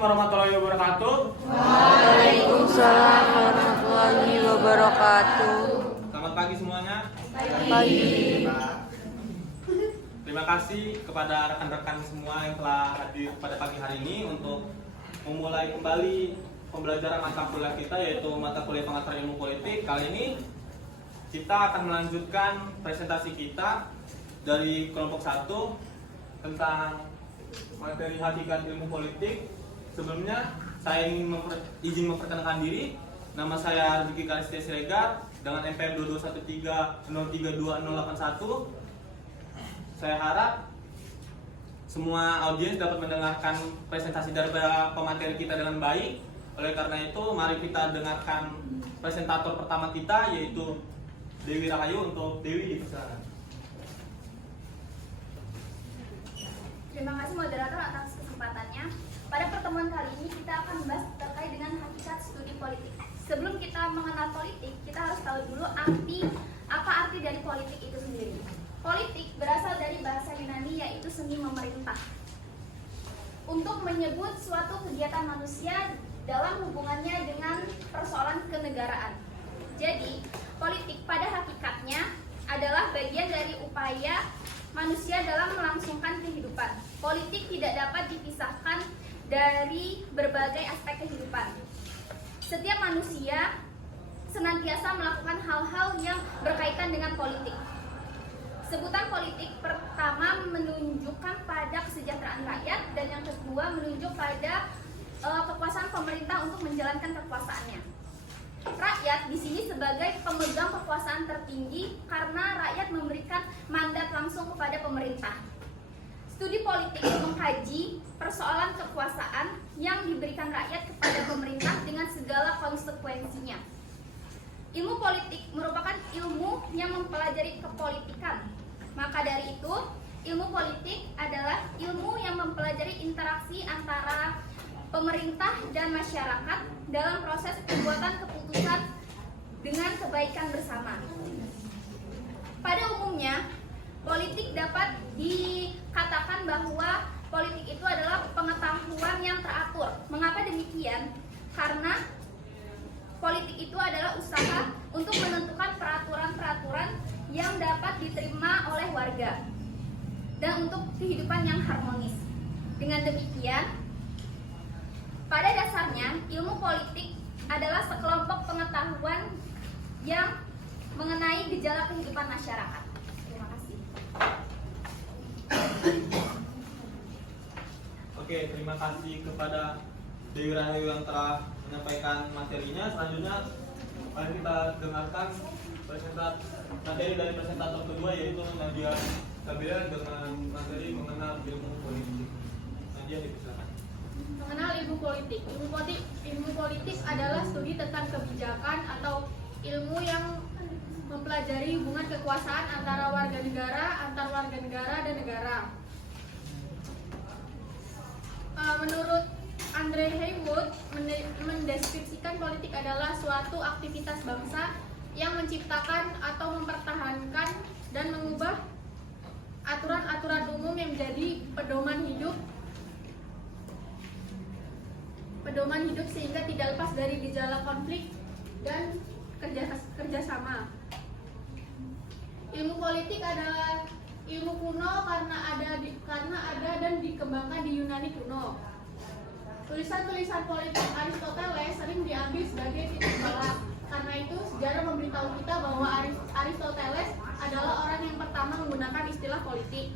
warahmatullahi wabarakatuh. Waalaikumsalam warahmatullahi wabarakatuh. Selamat pagi semuanya. Pagi. Terima kasih kepada rekan-rekan semua yang telah hadir pada pagi hari ini untuk memulai kembali pembelajaran mata kuliah kita, yaitu mata kuliah pengetahuan ilmu politik. Kali ini kita akan melanjutkan presentasi kita dari kelompok 1 tentang materi hakikat ilmu politik. Sebelumnya saya ingin izin memperkenalkan diri. Nama saya Rizky Karistia Siregar dengan NPM 2213032081. Saya harap semua audiens dapat mendengarkan presentasi dari pemateri kita dengan baik. Oleh karena itu, mari kita dengarkan presentator pertama kita, yaitu Dewi Rahayu. Untuk Dewi, dipersilakan. Terima kasih moderator atas kesempatannya. Pada pertemuan kali ini kita akan membahas terkait dengan hakikat studi politik. Sebelum kita mengenal politik, kita harus tahu dulu apa arti dari politik itu sendiri. Politik berasal dari bahasa Yunani, yaitu seni memerintah. Untuk menyebut suatu kegiatan manusia dalam hubungannya dengan persoalan kenegaraan. Jadi, politik pada hakikatnya adalah bagian dari upaya manusia dalam melangsungkan kehidupan. Politik tidak dapat dipisahkan dari berbagai aspek kehidupan. Setiap manusia senantiasa melakukan hal-hal yang berkaitan dengan politik. Sebutan politik pertama menunjukkan pada kesejahteraan rakyat, dan yang kedua menunjuk pada kekuasaan pemerintah untuk menjalankan kekuasaannya. Rakyat di sini sebagai pemegang kekuasaan tertinggi karena rakyat memberikan mandat langsung kepada pemerintah. Studi politik mengkaji persoalan kekuasaan yang diberikan rakyat kepada pemerintah dengan segala konsekuensinya. Ilmu politik merupakan ilmu yang mempelajari kepolitikan. Maka dari itu, ilmu politik adalah ilmu yang mempelajari interaksi antara pemerintah dan masyarakat dalam proses pembuatan keputusan dengan kebaikan bersama. Pada umumnya, politik dapat dikatakan bahwa politik itu adalah pengetahuan yang teratur. Mengapa demikian? Karena politik itu adalah usaha untuk menentukan peraturan-peraturan yang dapat diterima oleh warga dan untuk kehidupan yang harmonis. Dengan demikian, pada dasarnya, ilmu politik adalah sekelompok pengetahuan yang mengenai gejala kehidupan masyarakat. Terima kasih. Oke, terima kasih kepada Dewi Rahayu yang telah menyampaikan materinya. Selanjutnya, mari kita dengarkan materi dari presentator kedua, yaitu Nadia Sabila dengan materi mengenal ilmu politik. Nadia, dipersilakan. Mengenal ilmu politik. Ilmu politik adalah studi tentang kebijakan atau ilmu yang mempelajari hubungan kekuasaan antara warga negara, antar warga negara dan negara. Menurut Andre Heywood, mendeskripsikan politik adalah suatu aktivitas bangsa yang menciptakan atau mempertahankan dan mengubah aturan-aturan umum yang menjadi pedoman hidup sehingga tidak lepas dari gejala konflik dan kerjasama. Ilmu politik adalah ilmu kuno karena ada dan dikembangkan di Yunani kuno. Tulisan-tulisan politik Aristoteles sering diambil sebagai titik tolak. Karena itu, sejarah memberitahu kita bahwa Aristoteles adalah orang yang pertama menggunakan istilah politik.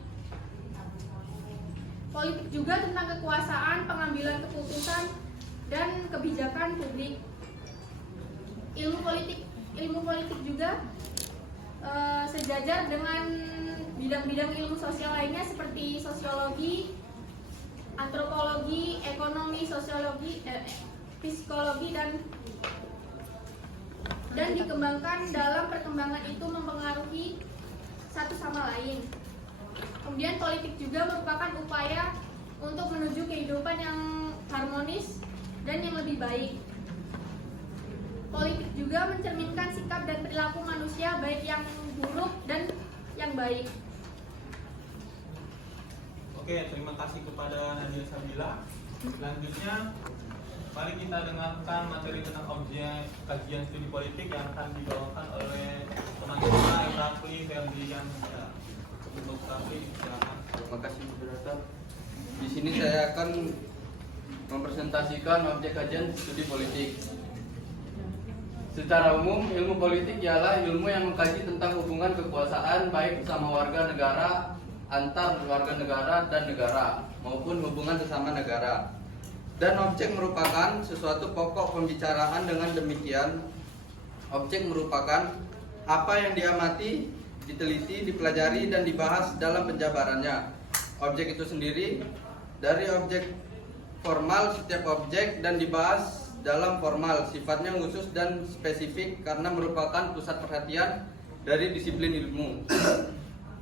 Politik juga tentang kekuasaan, pengambilan keputusan, dan kebijakan publik. Ilmu politik juga sejajar dengan bidang-bidang ilmu sosial lainnya seperti sosiologi, antropologi, ekonomi, psikologi, dan dikembangkan dalam perkembangan itu mempengaruhi satu sama lain. Kemudian politik juga merupakan upaya untuk menuju kehidupan yang harmonis dan yang lebih baik. Politik juga mencerminkan sikap dan perilaku manusia, baik yang buruk dan yang baik. Oke, terima kasih kepada Nadia Sabila. Selanjutnya, mari kita dengarkan materi tentang objek kajian studi politik yang akan dibawakan oleh teman kita Rafli Ferdian. Untuk Rafli, silakan. Terima kasih moderator. Di sini saya akan mempresentasikan objek kajian studi politik. Secara umum, ilmu politik ialah ilmu yang mengkaji tentang hubungan kekuasaan baik bersama warga negara, antar warga negara dan negara, maupun hubungan sesama negara. Dan objek merupakan sesuatu pokok pembicaraan. Dengan demikian, objek merupakan apa yang diamati, diteliti, dipelajari, dan dibahas dalam penjabarannya. Objek itu sendiri dari objek formal, setiap objek dan dibahas dalam formal, sifatnya khusus dan spesifik karena merupakan pusat perhatian dari disiplin ilmu.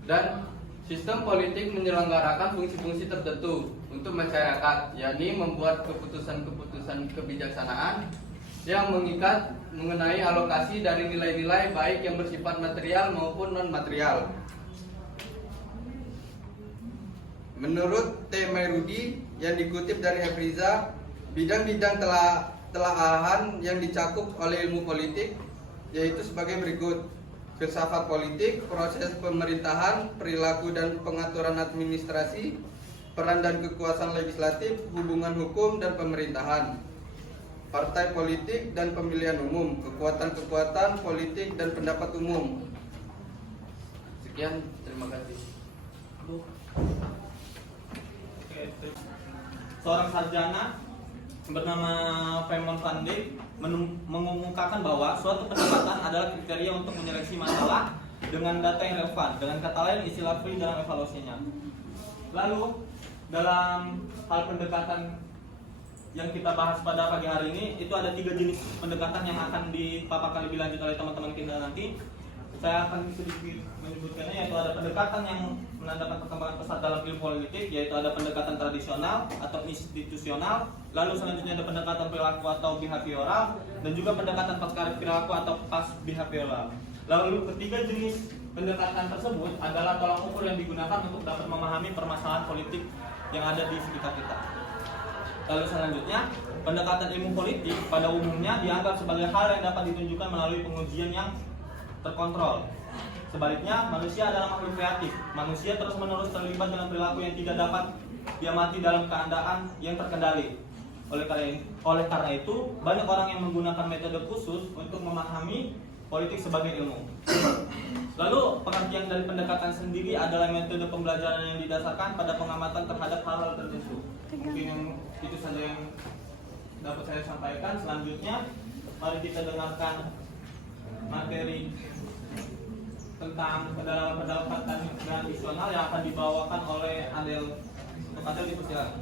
Dan sistem politik menyelenggarakan fungsi-fungsi tertentu untuk masyarakat, yakni membuat keputusan-keputusan kebijaksanaan yang mengikat mengenai alokasi dari nilai-nilai baik yang bersifat material maupun non-material. Menurut T. Mairudi yang dikutip dari Efriza, bidang-bidang telaahan yang dicakup oleh ilmu politik yaitu sebagai berikut: filsafat politik, proses pemerintahan, perilaku dan pengaturan administrasi, peran dan kekuasaan legislatif, hubungan hukum dan pemerintahan, partai politik dan pemilihan umum, kekuatan-kekuatan politik dan pendapat umum. Sekian, terima kasih. Seorang sarjana bernama Raymond van Dijk mengumumkakan bahwa suatu pendekatan adalah kriteria untuk menyeleksi masalah dengan data yang relevan. Dengan kata lain, istilah free dalam evaluasinya. Lalu, dalam hal pendekatan yang kita bahas pada pagi hari ini, itu ada 3 jenis pendekatan yang akan dipaparkan lebih lanjut oleh teman-teman kita nanti. Saya akan sedikit menyebutkannya, yaitu ada pendekatan yang menandakan perkembangan pesat dalam ilmu politik, yaitu ada pendekatan tradisional atau institusional, lalu selanjutnya ada pendekatan perilaku atau behavioral, dan juga pendekatan pasca perilaku atau pas behavioral. Lalu ketiga jenis pendekatan tersebut adalah tolak ukur yang digunakan untuk dapat memahami permasalahan politik yang ada di sekitar kita. Lalu selanjutnya, pendekatan ilmu politik pada umumnya dianggap sebagai hal yang dapat ditunjukkan melalui pengujian yang terkontrol. Sebaliknya, manusia adalah makhluk kreatif. Manusia terus-menerus terlibat dengan perilaku yang tidak dapat diamati dalam keadaan yang terkendali. Oleh karena itu, banyak orang yang menggunakan metode khusus untuk memahami politik sebagai ilmu. Lalu, pengertian dari pendekatan sendiri adalah metode pembelajaran yang didasarkan pada pengamatan terhadap hal-hal tertentu. Mungkin yang itu saja yang dapat saya sampaikan. Selanjutnya, mari kita dengarkan materi tentang pendekatan tradisional yang akan dibawakan oleh Adel. Untuk Adel, dipersilakan.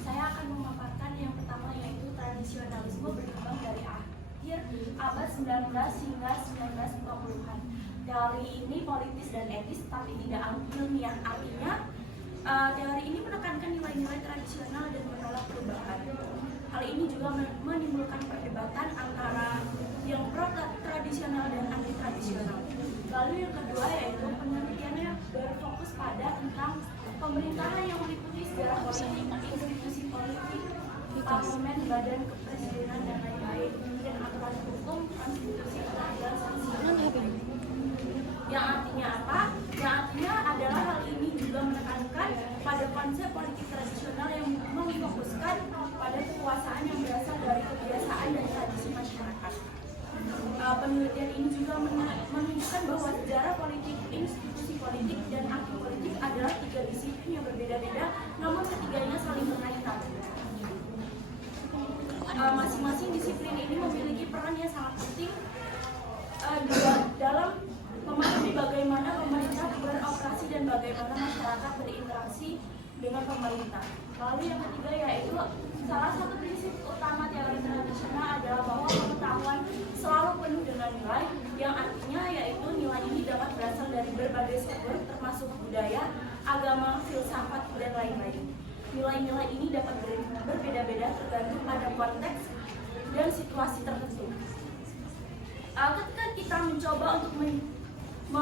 Saya akan memaparkan yang pertama, yaitu tradisionalisme berkembang dari akhir abad 19 hingga 1950-an. Teori ini politis dan etis tapi tidak ilmiah. Artinya, teori ini menekankan nilai-nilai tradisional dan menolak perubahan. Hal ini juga menimbulkan perdebatan antara yang pro tradisional dan anti tradisional. Lalu yang kedua, yaitu penelitiannya berfokus pada tentang pemerintahan yang meliputi sejarah politik, institusi politik, parlemen, badan kepresidenan dan lain-lain, kemudian aturan hukum, konstitusi, dan sanksi. Yang artinya apa? Yang artinya adalah hal ini juga menekankan pada konsep politik tradisional yang memfokuskan pada kekuasaan yang berasal dari kebiasaan dan tradisi masyarakat. Penelitian ini juga menunjukkan bahwa sejarah politik, institusi politik, dan akti politik adalah 3 disiplin yang berbeda-beda, namun ketiganya saling berkaitan. Masing-masing disiplin ini memiliki peran yang sangat penting dalam memahami bagaimana pemerintah beroperasi dan bagaimana masyarakat berinteraksi dengan pemerintah. Lalu yang ketiga, yaitu salah satu prinsip utama teori tradisional adalah bahwa pengetahuan selalu penuh dengan nilai, yang artinya yaitu nilai ini dapat berasal dari berbagai sumber termasuk budaya, agama, filsafat, dan lain-lain. Nilai-nilai ini dapat berbeda-beda tergantung pada konteks dan situasi tertentu. Ketika kita mencoba untuk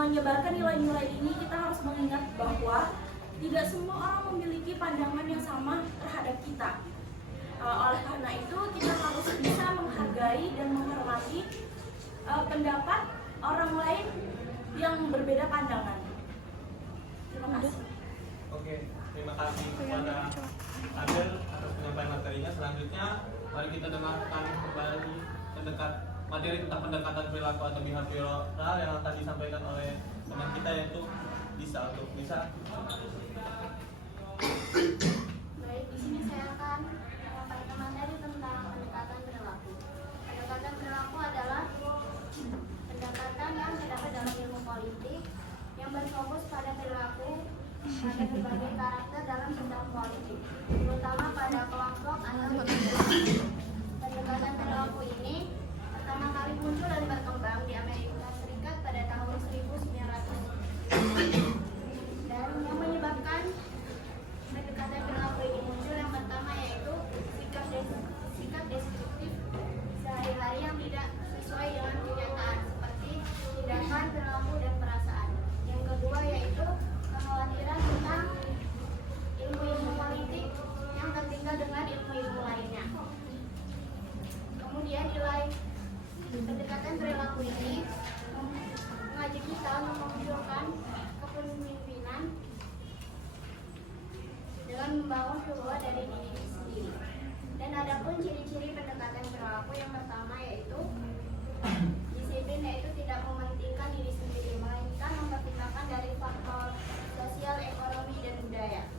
menyebarkan nilai-nilai ini, kita harus mengingat bahwa tidak semua orang memiliki pandangan yang sama terhadap kita. Oleh karena itu, kita harus bisa menghargai dan menghormati pendapat orang lain yang berbeda pandangan. Terima kasih. Oke, terima kasih kepada Adel atas penyampaian materinya. Selanjutnya, mari kita dengarkan kembali materi tentang pendekatan perilaku atau behavioral yang tadi disampaikan oleh teman kita, yaitu Lisa. Untuk Lisa. Baik, di sini saya akan menyampaikan materi tentang pendekatan perilaku. Pendekatan perilaku adalah pendekatan yang terdapat dalam ilmu politik yang berfokus pada perilaku pada berbagai karakter dalam bidang politik, terutama pada kelompok atau individu. Pendekatan perilaku ini pertama kali muncul dan berkembang di Amerika Serikat pada tahun 1900. Dan yang menyebabkan pendekatan perilaku ini muncul, yang pertama yaitu sikap deskriptif sehari-hari yang tidak sesuai dengan kenyataan, seperti tindakan, perilaku, dan perasaan. Yang kedua yaitu kekhawatiran tentang ilmu-ilmu politik yang tertinggal dengan ilmu-ilmu lainnya. Kemudian nilai pendekatan perilaku ini mengajak kita untuk memunculkan kepemimpinan dengan membangun keluar dari diri sendiri. Dan adapun ciri-ciri pendekatan perilaku, yang pertama yaitu disiplin, yaitu tidak mementingkan diri sendiri, melainkan mempertimbangkan dari faktor sosial, ekonomi, dan budaya.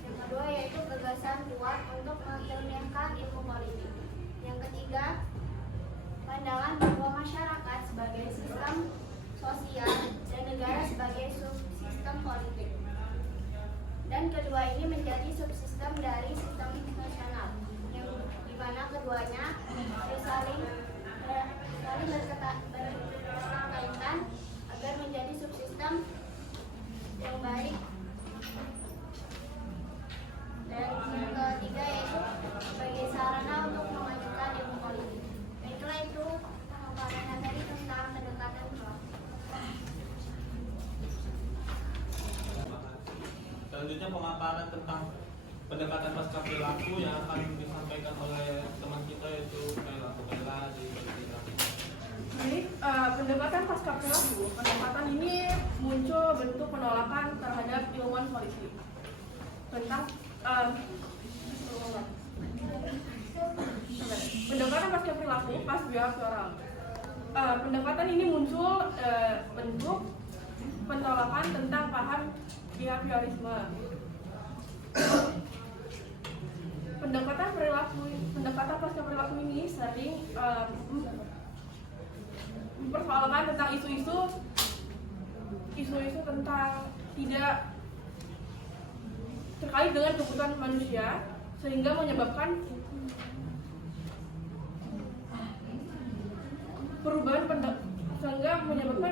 Yang kedua yaitu gagasan kuat untuk mengilmiahkan ilmu politik. Yang ketiga, pandangan bahwa masyarakat sebagai sistem sosial dan negara sebagai subsistem politik. Dan kedua ini menjadi subsistem dari sistem nasional, yang dimana keduanya saling berkaitan agar menjadi subsistem yang baik. Dan yang ketiga yaitu sebagai sarana untuk memajukan ilmu politik. Baiklah, itu pemaparan tadi tentang pendekatan perilaku. Selanjutnya pemaparan tentang pendekatan pasca perilaku yang akan disampaikan oleh teman kita, yaitu Kayla di Baik, pendekatan pasca perilaku. Pendekatan ini muncul bentuk penolakan terhadap ilmuwan politik tentang pendekatan pasca perilaku behavioral. Pendekatan ini muncul bentuk penolakan tentang paham behaviorisme. Pendekatan pasca perilaku ini sering mempersoalkan tentang isu-isu tentang tidak terkait dengan kebutuhan manusia, sehingga menyebabkan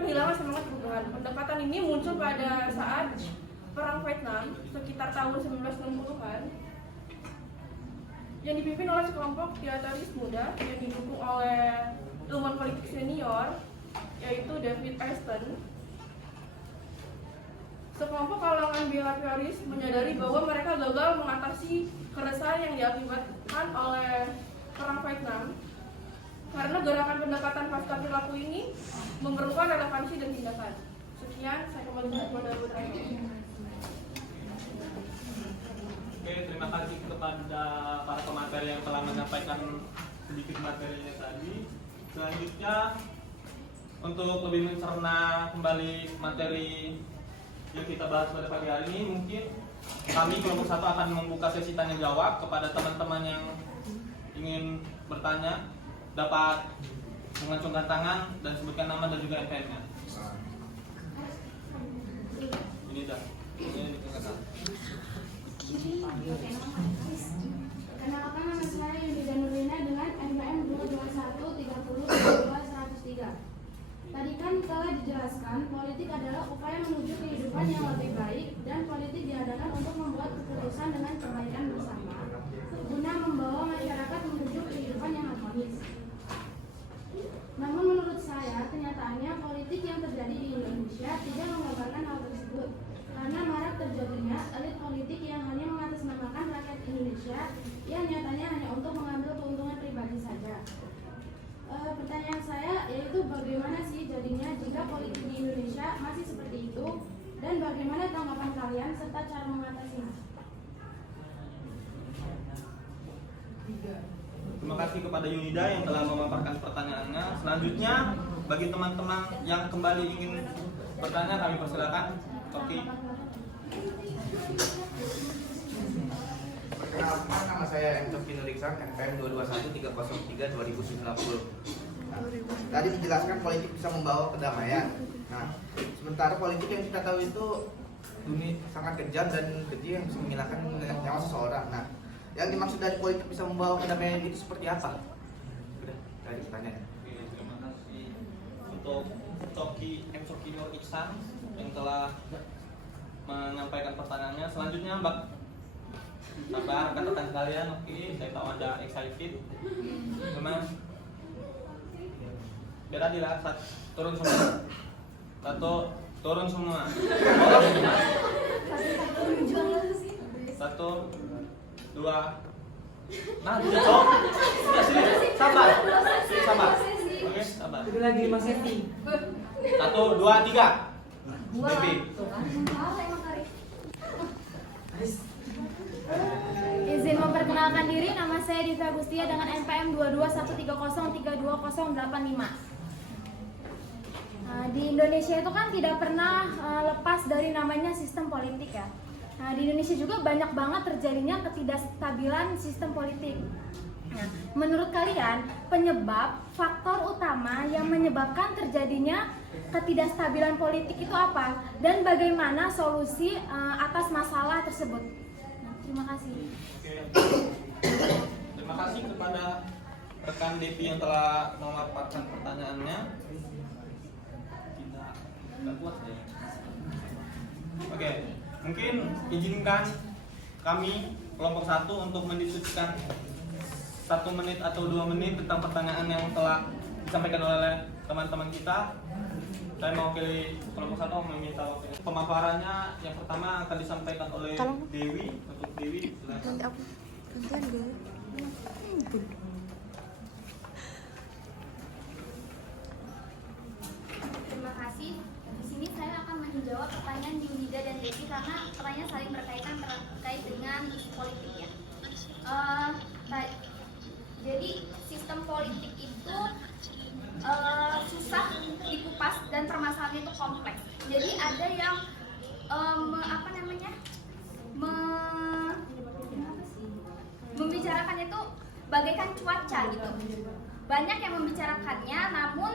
kehilangan semangat perubahan. Pendekatan ini muncul pada saat Perang Vietnam sekitar tahun 1960-an, yang dipimpin oleh sekelompok teoritis muda yang didukung oleh ilmuwan politik senior, yaitu David Easton. Sekelompok kalangan behavioris menyadari bahwa mereka gagal mengatasi keresahan yang diakibatkan oleh Perang Vietnam, karena gerakan pendekatan pasca perilaku ini memerlukan relevansi dan tindakan. Sekian, saya kembalikan kepada Putra. Oke, terima kasih kepada para pemateri yang telah menyampaikan sedikit materinya tadi. Selanjutnya, untuk lebih mencerna kembali materi yang kita bahas pada pagi hari ini, mungkin kami kelompok 1 akan membuka sesi tanya jawab kepada teman-teman yang ingin bertanya. Dapat mengacungkan tangan dan sebutkan nama dan juga NPM-nya. Ini dah. Ini dikenakan. Kenalkan, nama saya Yudhita Nurlina dengan NPM 221302203. Tadi kan telah dijelaskan, politik adalah upaya menuju kehidupan yang lebih baik, dan politik diadakan untuk membuat keputusan dengan kebaikan bersama, guna membawa masyarakat menuju kehidupan yang harmonis. Namun menurut saya, kenyataannya politik yang terjadi di Indonesia Indonesia tidak menggambarkan hal tersebut. Karena marak terjadinya elit politik yang hanya mengatasnamakan rakyat Indonesia yang nyatanya hanya untuk mengambil keuntungan pribadi saja. Pertanyaan saya yaitu bagaimana sih jadinya jika politik di Indonesia masih seperti itu, dan bagaimana tanggapan kalian serta cara mengatasinya? Terima kasih kepada Yunida yang telah memaparkan pertanyaannya. Selanjutnya, bagi teman-teman yang kembali ingin bertanya, kami persilakan. Oke. Perkenalkan, nama saya M. Coki Nuriksan, NPM 221303-2090. Nah, tadi dijelaskan politik bisa membawa kedamaian. Nah, sementara politik yang kita tahu itu dunia sangat kejam dan keji yang bisa menghilangkan nyawa seseorang. Nah, yang dimaksud dari politik bisa membawa kedamaian itu seperti apa? Udah, tadi pertanyaannya. Oke, terima kasih untuk Coki Nur Iksan yang telah menyampaikan pertanyaannya. Selanjutnya, Mbak sabar rekan-rekan sekalian. Oke, saya tahu Anda excited. Memang biar adil lah, turun semua. Turun semua. Satu, dua. Nah, cocok. Sini, sabar. Oke, sabar. Lagi Mas Evi. 1, 2, 3. Devi. Izin memperkenalkan diri, nama saya Diva Agustia dengan NPM 22130320085. Di Indonesia itu kan tidak pernah lepas dari namanya sistem politik ya. Nah, di Indonesia juga banyak banget terjadinya ketidakstabilan sistem politik. Nah, menurut kalian faktor utama yang menyebabkan terjadinya ketidakstabilan politik itu apa? Dan bagaimana solusi atas masalah tersebut? Nah, terima kasih. Terima kasih kepada rekan Devi yang telah memaparkan pertanyaannya. Tidak kuat saya. Oke, mungkin izinkan kami kelompok 1 untuk mendiskusikan 1 menit atau 2 menit tentang pertanyaan yang telah disampaikan oleh teman-teman kita. Saya mewakili kelompok 1 meminta waktu. Pemaparannya yang pertama akan disampaikan oleh Dewi. Untuk Dewi, silakan. Terima kasih. Di sini saya akan menjawab pertanyaan Yunida dan Devi karena pertanyaan saling berkaitan terkait dengan isu politik ya. Jadi sistem politik itu susah dikupas dan permasalahannya itu kompleks. Jadi ada yang membicarakannya itu bagaikan cuaca gitu. Banyak yang membicarakannya, namun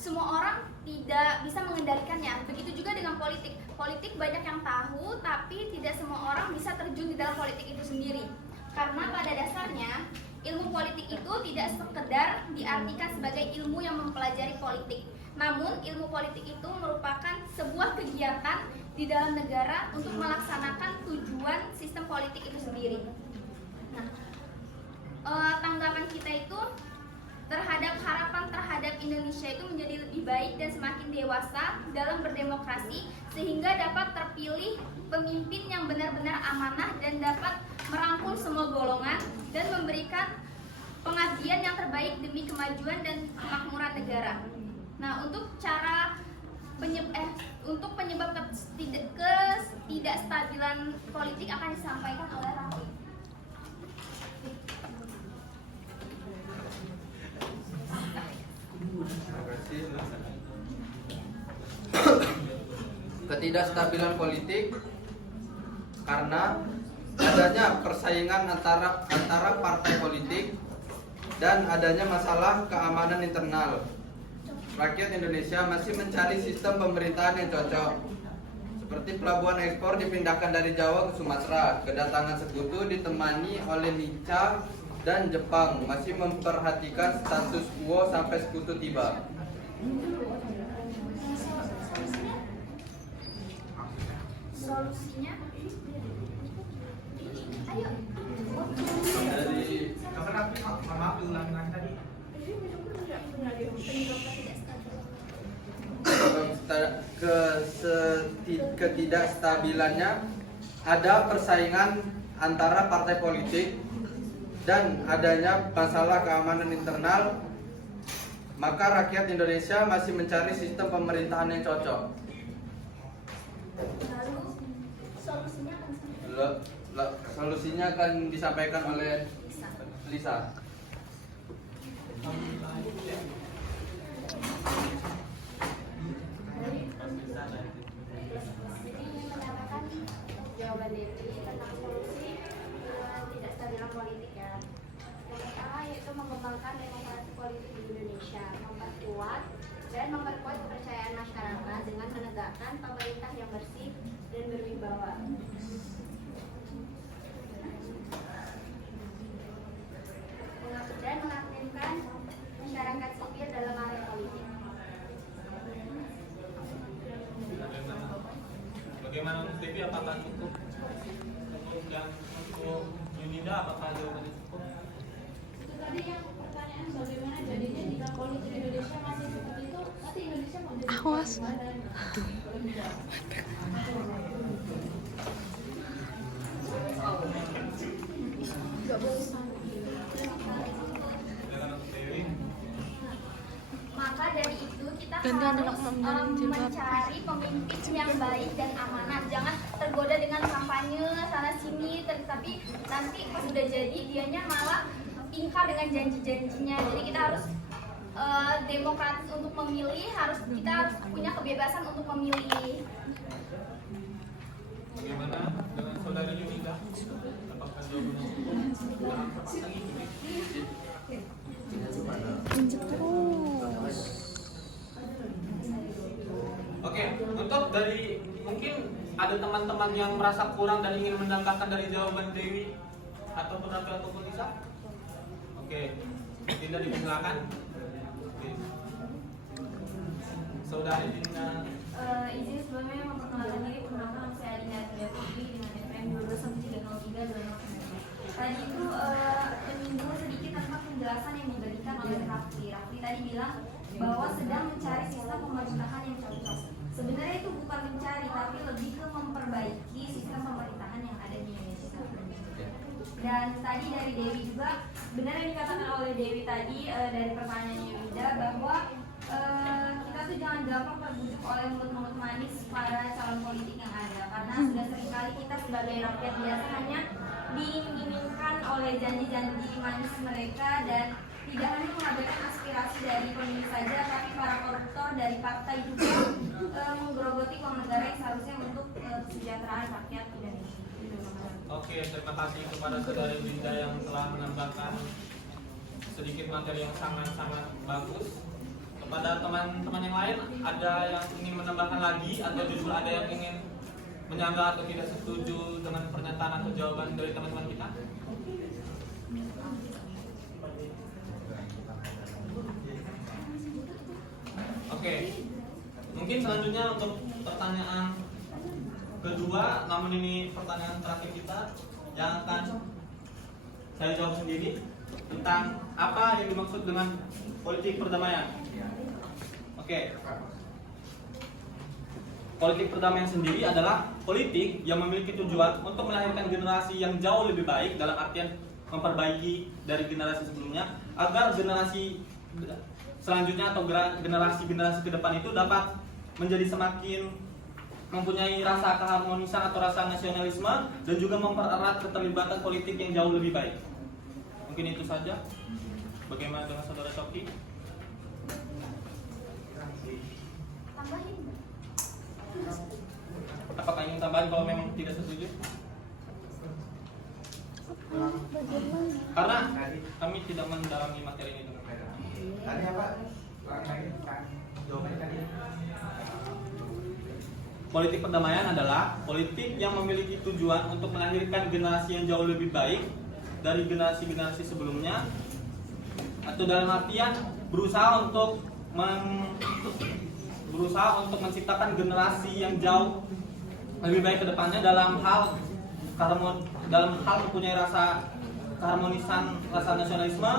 semua orang tidak bisa mengendalikannya. Begitu juga dengan politik. Politik banyak yang tahu, tapi tidak semua orang bisa terjun di dalam politik itu sendiri. Karena pada dasarnya ilmu politik itu tidak sekedar diartikan sebagai ilmu yang mempelajari politik. Namun ilmu politik itu merupakan sebuah kegiatan di dalam negara untuk melaksanakan tujuan sistem politik itu sendiri. Nah, tanggapan kita itu terhadap harapan terhadap Indonesia itu menjadi lebih baik dan semakin dewasa dalam berdemokrasi sehingga dapat terpilih pemimpin yang benar-benar amanah dan dapat merangkul semua golongan dan memberikan pengabdian yang terbaik demi kemajuan dan kemakmuran negara. Nah, untuk penyebab ketidakstabilan politik akan disampaikan oleh Raffi. Ketidakstabilan politik karena adanya persaingan antara partai politik dan adanya masalah keamanan internal. Rakyat Indonesia masih mencari sistem pemerintahan yang cocok. Seperti pelabuhan ekspor dipindahkan dari Jawa ke Sumatera, kedatangan sekutu ditemani oleh Nica dan Jepang masih memperhatikan status quo sampai sekutu tiba. Solusinya, ayo. Maaf, diulangi lagi tadi. ketidakstabilannya, ada persaingan antara partai politik, dan adanya masalah keamanan internal, maka rakyat Indonesia masih mencari sistem pemerintahan yang cocok. Lalu solusinya akan seperti Solusinya akan disampaikan oleh Lisa. Jadi ingin menambahkan jawaban Dewi tentang solusi tidak stabilan politik ya. Yang pertama yaitu mengembangkan demokrasi politik di Indonesia, memperkuat dan memperkuat kepercayaan masyarakat dengan menegakkan pemerintah yang bersih dan berwibawa. Dan mengaktifkan masyarakat sipil dalam area politik. Bagaimana untuk TV, apakah cukup? Dan untuk Yunida, apakah jawabannya cukup? Itu tadi yang pertanyaan bagaimana jadinya jika politik Indonesia masih seperti itu, nanti Indonesia mau jadi Awas. Maka dari itu kita Gantian harus anak mendalam jilbab. mencari pemimpin yang baik dan amanah. Jangan tergoda dengan kampanye sana sini, tapi nanti pas udah jadi dianya malah ingkar dengan janji-janjinya. Jadi kita harus demokratis untuk memilih, kita harus punya kebebasan untuk memilih. Bagaimana dengan saudara Yunida? Apakah jawabannya Oke, untuk dari mungkin ada teman-teman yang merasa kurang dan ingin menambahkan dari jawaban Dewi ataupun Raffi ataupun Lisa. Oke, tidak dipersilakan. Oke. Saudari Dina. Izin sebelumnya memperkenalkan diri, perkenalkan saya Adina Tia Putri dengan NPM 221303 Tadi itu menyinggung sedikit tentang penjelasan yang diberikan oleh Raffi. Raffi tadi bilang bahwa sedang mencari sistem pemerintahan yang cocok. Sebenarnya itu bukan mencari, tapi lebih ke memperbaiki sistem pemerintahan yang ada di Indonesia. Dan tadi dari Dewi juga, benar yang dikatakan oleh Dewi tadi dari pertanyaannya Yunida, bahwa kita tuh jangan gampang terbujuk oleh mulut-mulut manis para calon politik yang ada, karena sudah seringkali kita sebagai rakyat biasa hanya diiming-imingkan oleh janji-janji manis mereka, dan tidak hanya mengabaikan aspirasi dari pemilih saja, tapi para koruptor dari partai juga menggerogoti uang negara yang seharusnya untuk kesejahteraan rakyat Indonesia. Oke, terima kasih kepada saudara Linda yang telah menambahkan sedikit materi yang sangat-sangat bagus. Kepada teman-teman yang lain, ada yang ingin menambahkan lagi atau justru ada yang ingin menyanggah atau tidak setuju dengan pernyataan atau jawaban dari teman-teman kita? Oke, mungkin selanjutnya untuk pertanyaan kedua, namun ini pertanyaan terakhir kita yang akan saya jawab sendiri tentang apa yang dimaksud dengan politik perdamaian. Oke. Politik perdamaian sendiri adalah politik yang memiliki tujuan untuk melahirkan generasi yang jauh lebih baik, dalam artian memperbaiki dari generasi sebelumnya, agar generasi selanjutnya atau generasi-generasi ke depan itu dapat menjadi semakin mempunyai rasa keharmonisan atau rasa nasionalisme, dan juga mempererat keterlibatan politik yang jauh lebih baik. Mungkin itu saja. Bagaimana dengan saudara Coki? Tambahin. Apakah ingin tambahan kalau memang tidak setuju? Karena kami tidak mendalami materi ini. Tadi apa? Jawabannya tadi. Politik perdamaian adalah politik yang memiliki tujuan untuk melahirkan generasi yang jauh lebih baik dari generasi-generasi sebelumnya, atau dalam artian berusaha untuk menciptakan generasi yang jauh lebih baik ke depannya dalam hal mempunyai rasa keharmonisan, rasa nasionalisme,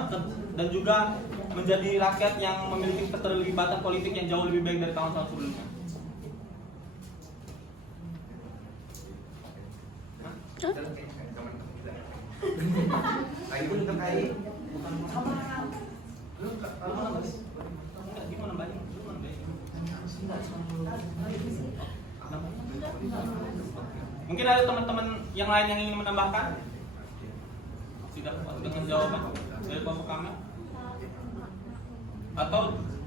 dan juga menjadi rakyat yang memiliki keterlibatan politik yang jauh lebih baik dari tahun-tahun sebelumnya. Kayak itu kayak Gimana banyak? Mungkin ada teman-teman yang lain yang ingin menambahkan? Tidak puas dengan jawaban dari kelompok kami? Atau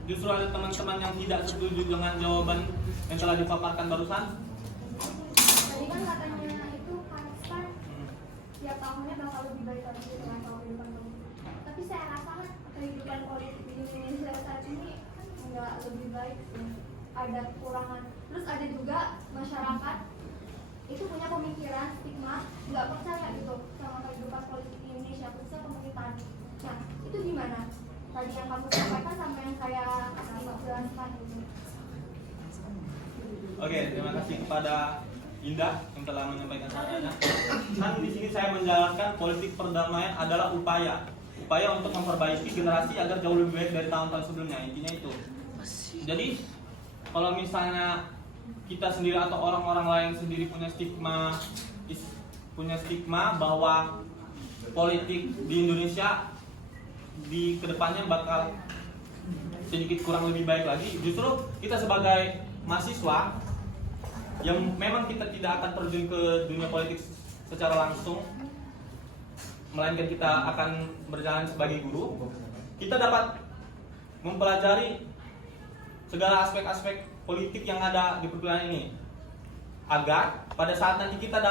justru ada teman-teman yang tidak setuju dengan jawaban yang telah dipaparkan barusan? Tadi kan katanya itu Pakistan tiap tahunnya bakal lebih baik lagi dengan kehidupan politik. Tapi saya rasa kehidupan politik di Indonesia saat ini nggak lebih baik sih. Ada kekurangan. Terus ada juga masyarakat itu punya pemikiran stigma nggak percaya gitu sama kehidupan politik di Indonesia, khususnya pemerintahan. Nah itu gimana? Tadi yang kamu sampaikan sampai yang saya jelaskan gitu. Oke, terima kasih kepada Indah yang telah menyampaikan sarannya. Kan di sini saya menjelaskan politik perdamaian adalah upaya untuk memperbaiki generasi agar jauh lebih baik dari tahun-tahun sebelumnya. Intinya itu. Jadi kalau misalnya kita sendiri atau orang-orang lain sendiri punya stigma bahwa politik di Indonesia di kedepannya bakal sedikit kurang lebih baik lagi, justru kita sebagai mahasiswa yang memang kita tidak akan terjun ke dunia politik secara langsung, melainkan kita akan berjalan sebagai guru, kita dapat mempelajari segala aspek-aspek politik yang ada di perkuliahan ini, agar pada saat nanti kita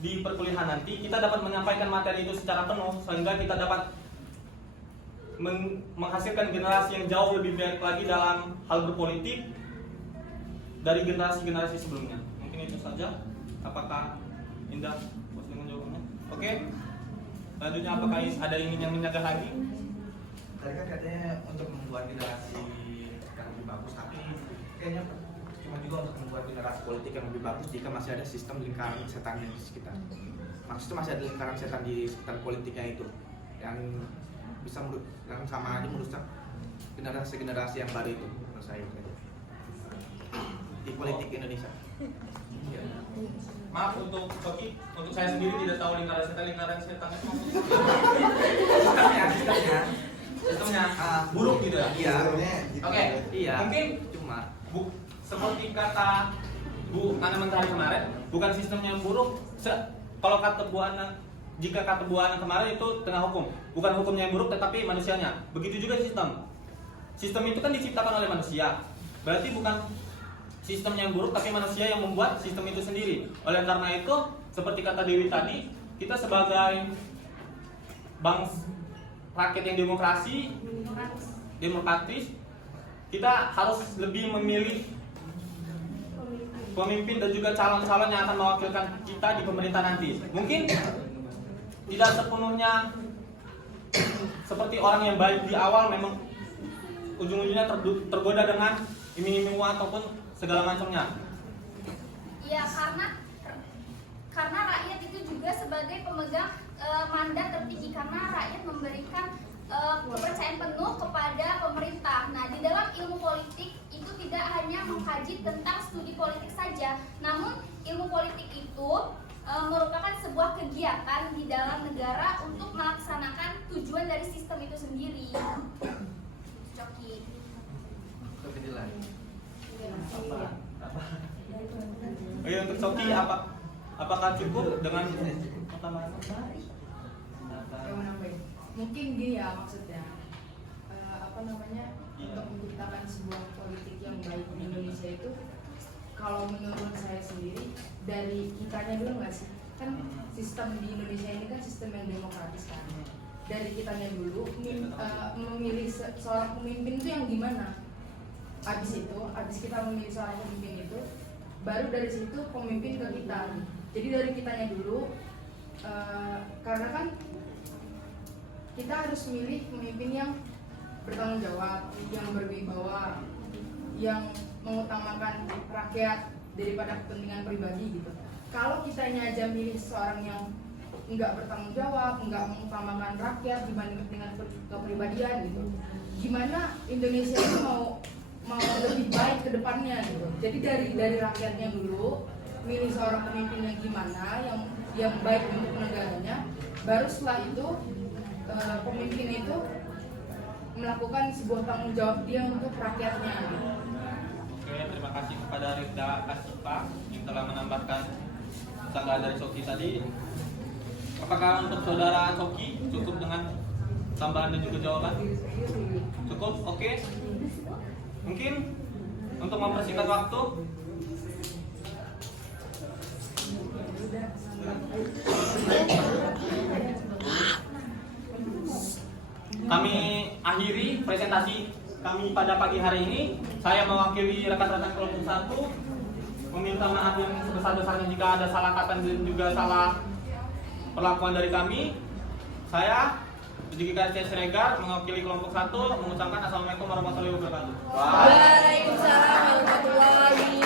di perkuliahan nanti kita dapat menyampaikan materi itu secara penuh, sehingga kita dapat menghasilkan generasi yang jauh lebih baik lagi dalam hal berpolitik dari generasi-generasi sebelumnya. Mungkin itu saja. Apakah Indah puas dengan jawabannya? Oke. Selanjutnya apakah ada yang menjaga lagi? tadi kan katanya untuk membuat generasi yang lebih bagus, tapi kayaknya cuma juga untuk membuat generasi politik yang lebih bagus jika masih ada sistem lingkaran setan di sekitar. Maksudnya masih ada lingkaran setan di sekitar politiknya itu yang bisa yang sama aja merusak generasi yang baru itu menurut saya di politik Indonesia. Ya. Maaf untuk Coki, untuk saya sendiri tidak tahu lingkaran setan itu sistemnya buruk gitu ya. Iya. Oke, Iya. mungkin Cuma seperti kata Bu Nana Mentari kemarin, bukan sistemnya yang buruk. Kalau kata Bu Ana, jika kata Bu Ana kemarin itu tengah hukum, bukan hukumnya yang buruk tetapi manusianya. Begitu juga sistem. Sistem itu kan diciptakan oleh manusia. Berarti bukan sistem yang buruk tapi manusia yang membuat sistem itu sendiri. Oleh karena itu, seperti kata Dewi tadi, kita sebagai bangsa rakyat yang demokratis, kita harus lebih memilih pemimpin dan juga calon-calon yang akan mewakilkan kita di pemerintah nanti. Mungkin tidak sepenuhnya seperti orang yang baik di awal, memang ujung-ujungnya tergoda dengan iming-iming uang ataupun segala macamnya. Iya, karena rakyat itu juga sebagai pemegang mandat tertinggi, karena rakyat memberikan kepercayaan penuh kepada pemerintah. Nah, di dalam ilmu politik itu tidak hanya mengkaji tentang studi politik saja, namun ilmu politik itu merupakan sebuah kegiatan di dalam negara untuk melaksanakan tujuan dari sistem itu sendiri. Coki. Oke, untuk Coki apakah cukup dengan mungkin gini ya maksudnya untuk menciptakan sebuah politik yang baik di Indonesia itu, kalau menurut saya sendiri dari kitanya dulu nggak sih, kan sistem di Indonesia ini kan sistem yang demokratis kan, dari kitanya dulu memilih seorang pemimpin itu yang gimana. Habis kita memilih seorang pemimpin itu, baru dari situ pemimpin ke kita. Jadi dari kitanya dulu, karena kan kita harus memilih pemimpin yang bertanggung jawab, yang berwibawa, yang mengutamakan rakyat daripada kepentingan pribadi gitu. Kalau kitanya aja milih seorang yang nggak bertanggung jawab, nggak mengutamakan rakyat dibanding kepentingan kepribadian gitu, gimana Indonesia itu mau lebih baik ke depannya gitu. Jadi dari rakyatnya dulu milih seorang pemimpin yang gimana, yang baik untuk negaranya. Baru setelah itu pemimpin itu melakukan sebuah tanggung jawab dia untuk rakyatnya. Oke, terima kasih kepada Rifda Kasipa yang telah menambahkan tanggapan dari Soki tadi. Apakah untuk saudara Soki cukup dengan tambahan dan juga jawaban? Cukup? Oke. Mungkin untuk mempersingkat waktu, kami akhiri presentasi kami pada pagi hari ini. Saya mewakili rekan-rekan kelompok 1 meminta maaf yang sebesar-besarnya jika ada salah kata dan juga salah perlakuan dari kami. Saya Diki Karcia Siregar mewakili kelompok 1 mengucapkan Assalamualaikum warahmatullahi wabarakatuh. Waalaikumsalam warahmatullahi